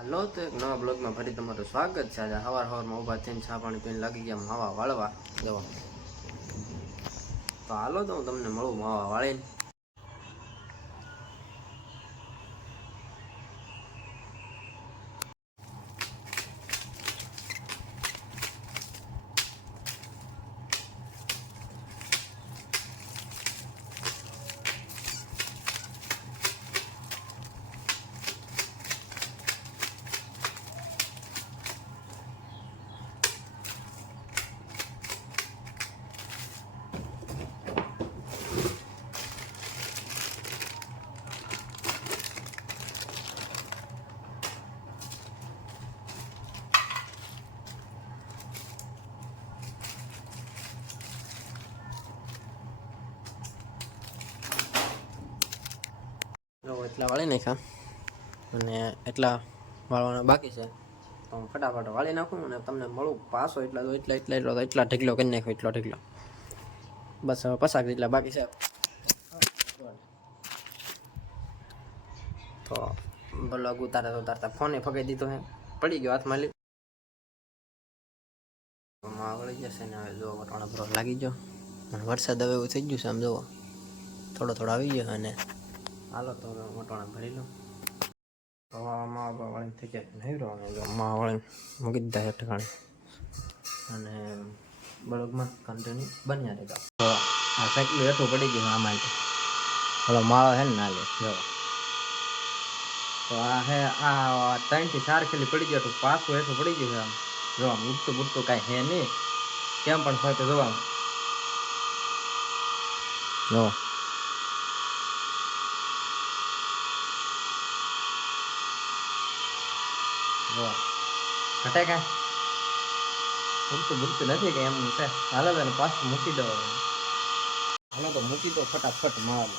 હાલો તો એક નવા બ્લોગમાં ફરી તમારું સ્વાગત છે। આજે સવારમાં ઊભા થઈને ચા પાણી પીને લાગી ગયા માવા વાળવા જવા। તો હાલો તો હું તમને મળું માવા વાળીને। એટલા વાળી નાખ્યા અને એટલા વાળવાના બાકી છે તો હું ફટાફટ વાળી નાખું અને તમને મળું પાછો એટલા ઢગલો કરી નાખ્યો એટલો ઢગલો બસ હવે પસાક જેટલા બાકી છે તો બ્લોગ ઉતારતા ફોને ફગાઈ દીધો હે પડી ગયો હાથમાં લઈ વળી જશે ને હવે જો વટાણા ભરો લાગી ગયો અને વરસાદ હવે એવું થઈ ગયું છે આમ જોવો થોડો આવી ગયો અને હાલો તો વટાણા ભરી લો માવા વાળીને થઈ જાય નહીં રહેવાનું જો માવા વાળીને મૂકી દીધા છે ઠેકાણે અને બળગમાં કન્ટિન્યુ બન્યા રહેતા તો આ સાયકલ હેઠું પડી ગયું આ માટે ઓલો માળો છે ને ના લે જો તો આ હે આ 3 થી 4 ખેલી પડી ગયો તો પાછું હેઠું પડી ગયું છે આમ જો આમ ઉડતું કાંઈ હે નહીં કેમ પણ હોય તો જોવા જો ઘટે કાંઈ ઉડતું નથી કે એમનું છે હાલો તો પાછું મૂકી દો હાલો તો મૂકી દો ફટાફટ મારો